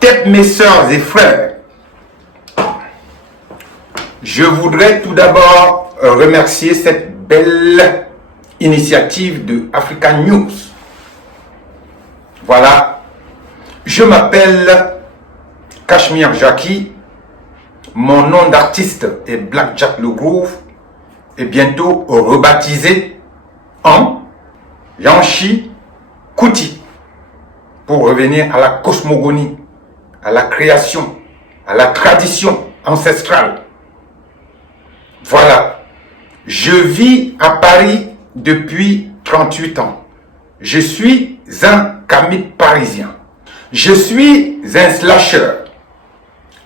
tête mes sœurs et frères, je voudrais tout d'abord remercier cette belle initiative de African News. Voilà, je m'appelle Kashmir Jackie, mon nom d'artiste est Black Jack Le Groove et bientôt rebaptisé en Yanshi Kuti pour revenir à la cosmogonie, à la création, à la tradition ancestrale. Voilà, je vis à Paris depuis 38 ans. Je suis un kamite parisien. Je suis un slasher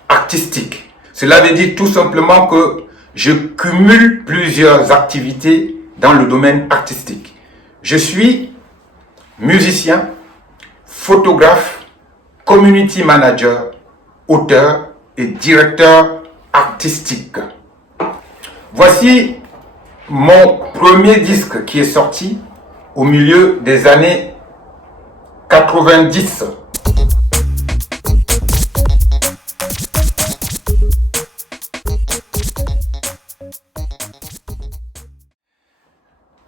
artistique. Cela veut dire tout simplement que je cumule plusieurs activités dans le domaine artistique. Je suis musicien, photographe, community manager, auteur et directeur artistique. Voici mon premier disque qui est sorti au milieu des années 90.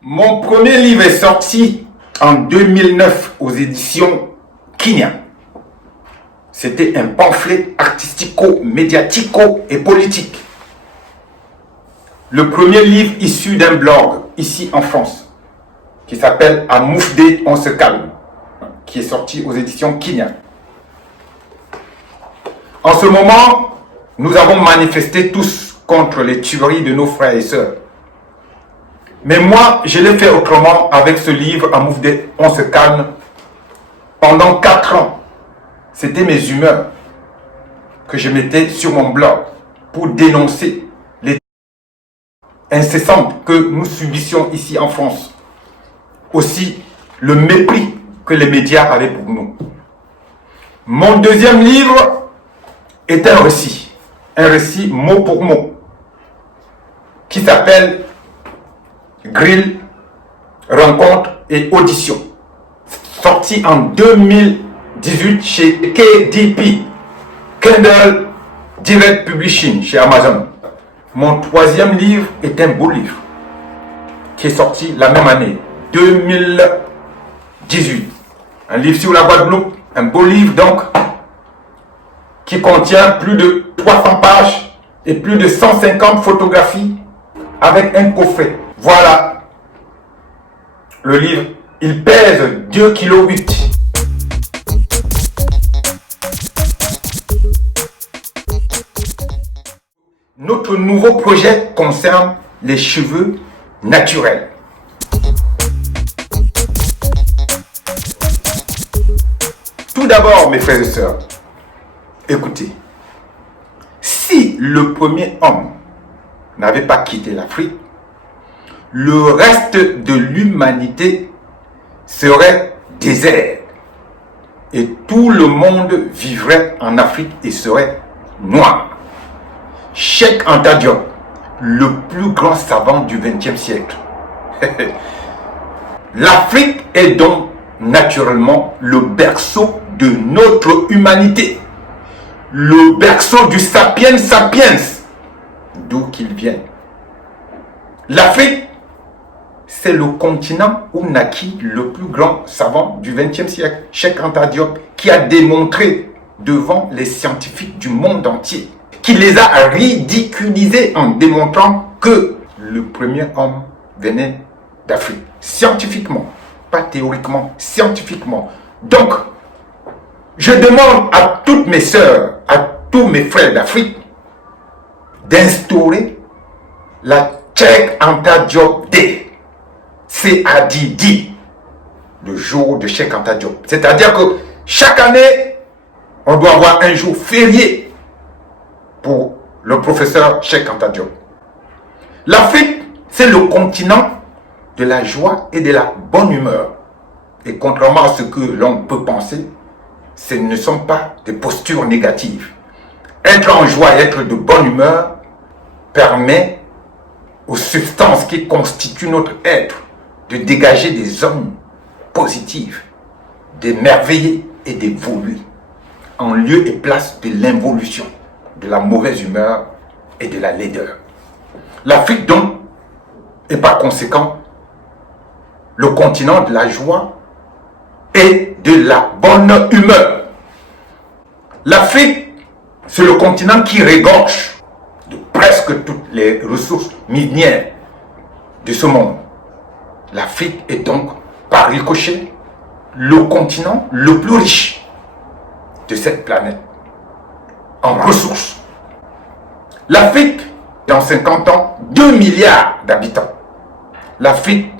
Mon premier livre est sorti en 2009 aux éditions Kinia. C'était un pamphlet artistico-médiatico et politique. Le premier livre issu d'un blog ici en France qui s'appelle À Moufdé, on se calme, qui est sorti aux éditions Kinia. En ce moment, nous avons manifesté tous contre les tueries de nos frères et sœurs. Mais moi, je l'ai fait autrement avec ce livre À Moufdé, on se calme. Pendant 4 ans, c'était mes humeurs que je mettais sur mon blog pour dénoncer les incessantes que nous subissions ici en France. Aussi, le mépris que les médias avaient pour nous. Mon deuxième livre est un récit mot pour mot, qui s'appelle Grill, rencontre et audition, sorti en 2018 chez KDP, Kindle Direct Publishing, chez Amazon. Mon troisième livre est un beau livre, qui est sorti la même année, 2018. Un livre sur la Guadeloupe, un beau livre donc, qui contient plus de 300 pages et plus de 150 photographies avec un coffret. Voilà, le livre, il pèse 2,8 kg. Notre nouveau projet concerne les cheveux naturels. Tout d'abord, mes frères et sœurs, écoutez, si le premier homme n'avait pas quitté l'Afrique, le reste de l'humanité serait désert et tout le monde vivrait en Afrique et serait noir. Cheikh Anta Diop, le plus grand savant du XXe siècle. L'Afrique est donc naturellement le berceau de notre humanité, le berceau du sapiens sapiens, d'où qu'il vienne. L'Afrique, c'est le continent où naquit le plus grand savant du XXe siècle, Cheikh Anta Diop, qui a démontré devant les scientifiques du monde entier, qui les a ridiculisés en démontrant que le premier homme venait d'Afrique. Scientifiquement, pas théoriquement, scientifiquement. Donc, je demande à toutes mes sœurs, à tous mes frères d'Afrique, d'instaurer la Cheikh Anta Diop Day. CADD, le jour de Cheikh Anta Diop. C'est-à-dire que chaque année, on doit avoir un jour férié pour le professeur Cheikh Anta Diop. L'Afrique, c'est le continent de la joie et de la bonne humeur. Et contrairement à ce que l'on peut penser, ce ne sont pas des postures négatives. Être en joie et être de bonne humeur permet aux substances qui constituent notre être de dégager des ondes positives, d'émerveiller et d'évoluer. en lieu et place de l'involution, de la mauvaise humeur et de la laideur. L'Afrique donc est par conséquent le continent de la joie et de la bonne humeur. L'Afrique, c'est le continent qui regorge de presque toutes les ressources minières de ce monde. L'Afrique est donc, par ricochet, le continent le plus riche de cette planète en ressources. L'Afrique, dans 50 ans, 2 milliards d'habitants. L'Afrique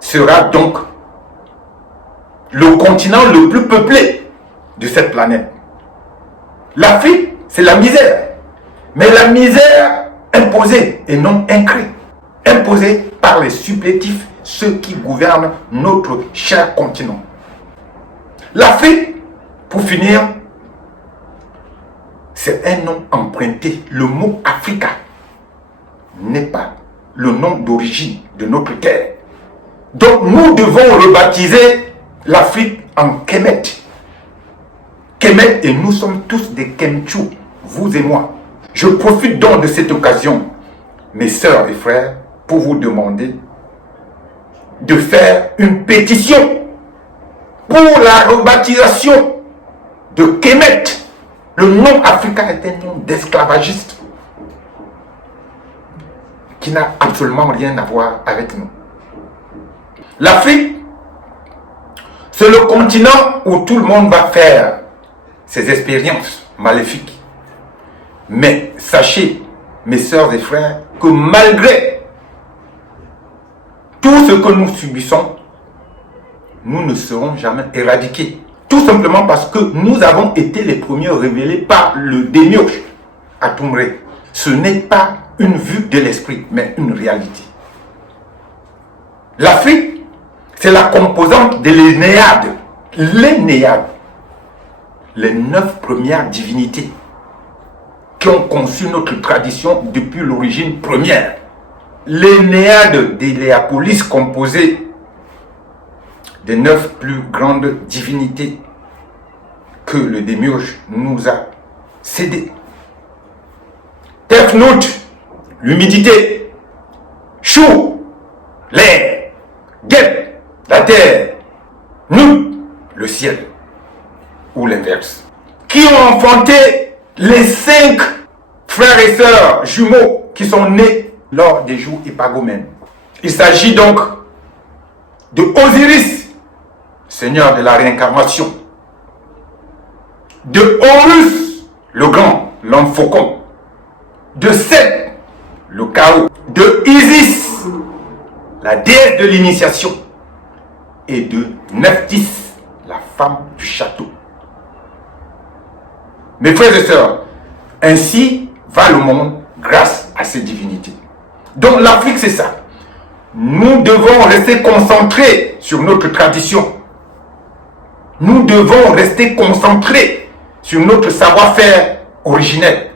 sera donc le continent le plus peuplé de cette planète. L'Afrique, c'est la misère. Mais la misère imposée et non incrée. Imposée par les supplétifs, ceux qui gouvernent notre cher continent. L'Afrique, pour finir, c'est un nom emprunté. Le mot Africa n'est pas le nom d'origine de notre terre. Donc nous devons rebaptiser l'Afrique en Kemet. Kemet, et nous sommes tous des Kemchou, vous et moi. Je profite donc de cette occasion, mes sœurs et frères, pour vous demander de faire une pétition pour la rebaptisation de Kemet. Le nom Africa est un nom d'esclavagiste qui n'a absolument rien à voir avec nous. L'Afrique, c'est le continent où tout le monde va faire ses expériences maléfiques. Mais sachez, mes sœurs et frères, que malgré tout ce que nous subissons, nous ne serons jamais éradiqués. Tout simplement parce que nous avons été les premiers révélés par le démiurge à Toumré. Ce n'est pas une vue de l'esprit, mais une réalité. L'Afrique, c'est la composante de l'Énéade. L'Énéade, les 9 premières divinités qui ont conçu notre tradition depuis l'origine première. L'Énéade d'Héliapolis, composée des 9 plus grandes divinités que le démiurge nous a cédées. Tefnout, l'humidité. Chou, l'air. Geb, la terre. Nous, le ciel. Ou l'inverse. Qui ont enfanté les 5 frères et sœurs jumeaux qui sont nés lors des jours épagomènes. Il s'agit donc de Osiris, seigneur de la réincarnation, de Horus, le grand, l'homme faucon, de Seth, le chaos, de Isis, la déesse de l'initiation, et de Nephthys, la femme du château. Mes frères et sœurs, ainsi va le monde grâce à ces divinités. Donc l'Afrique, c'est ça. Nous devons rester concentrés sur notre tradition. Nous devons rester concentrés sur notre savoir-faire originel.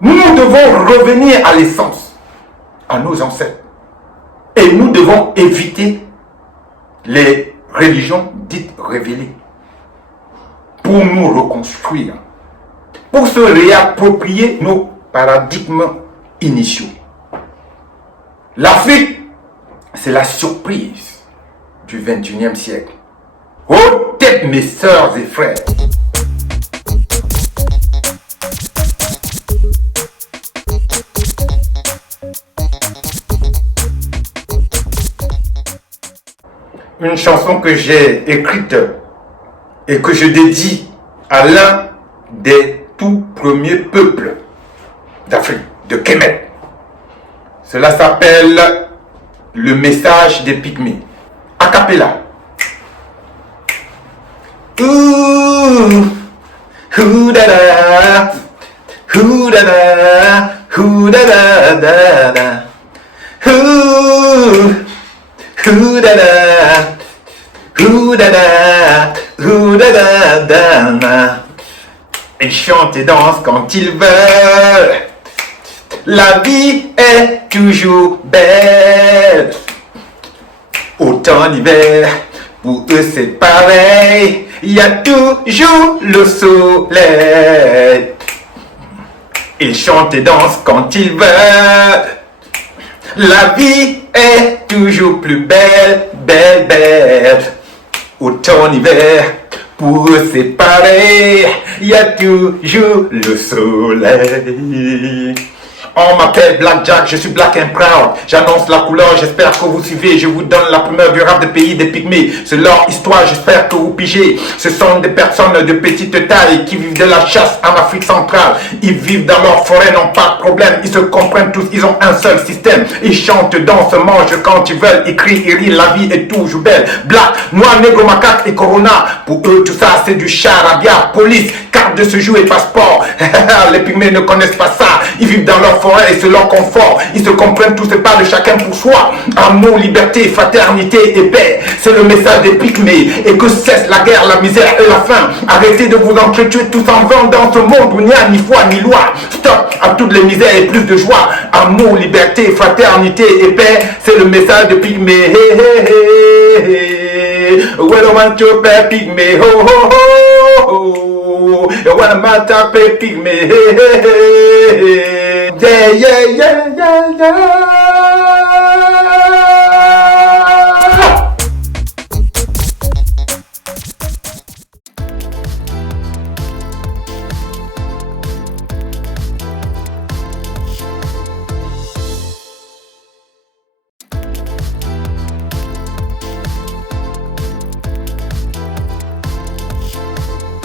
Nous devons revenir à l'essence, à nos ancêtres. Et nous devons éviter les religions dites révélées pour nous reconstruire, pour se réapproprier nos paradigmes initiaux. L'Afrique, c'est la surprise du 21e siècle. Oh tête, mes sœurs et frères! Une chanson que j'ai écrite et que je dédie à l'un des tout premiers peuples d'Afrique, de Kemet. Cela s'appelle le message des Pygmées. A cappella. Ouh, ouh da da, ouh da da, ouh da da da da, ouh, ouh da da, ouh da da, ouh da da da da. Ils chantent et dansent quand ils veulent. La vie est toujours belle. Autant l'hiver, pour eux c'est pareil. il y a toujours le soleil. Ils chantent et dansent quand ils veulent. La vie est toujours plus belle, belle, belle. Automne, hiver, pour eux c'est pareil. Il y a toujours le soleil. On m'appelle Black Jack, je suis black and proud. J'annonce la couleur, j'espère que vous suivez. Je vous donne la primeur du rap des pays des pygmées. C'est leur histoire, j'espère que vous pigez. Ce sont des personnes de petite taille qui vivent de la chasse en Afrique centrale. Ils vivent dans leur forêt, n'ont pas de problème. Ils se comprennent tous, ils ont un seul système. Ils chantent, dansent, mangent quand ils veulent. Ils crient, ils rient, la vie est toujours belle. Black, noir, négro, macaque et corona. Pour eux, tout ça, c'est du charabia. Police, carte de séjour et passeport. Les pygmées ne connaissent pas ça. Ils vivent dans leur forêt et c'est leur confort. Ils se comprennent tous et pas de chacun pour soi. Amour, liberté, fraternité et paix. C'est le message des pygmées. Et que cesse la guerre, la misère et la faim. Arrêtez de vous entretuer tous en vain dans ce monde où il n'y a ni foi ni loi. Stop à toutes les misères et plus de joie. Amour, liberté, fraternité et paix. C'est le message des pygmées. Hey, hey, hey, hey. Well, I want to be pygmée. Ho, ho, ho, ho. When I'm at a pygmée. Hey, hey, hey, hey. Yeah, yeah, yeah, yeah, yeah.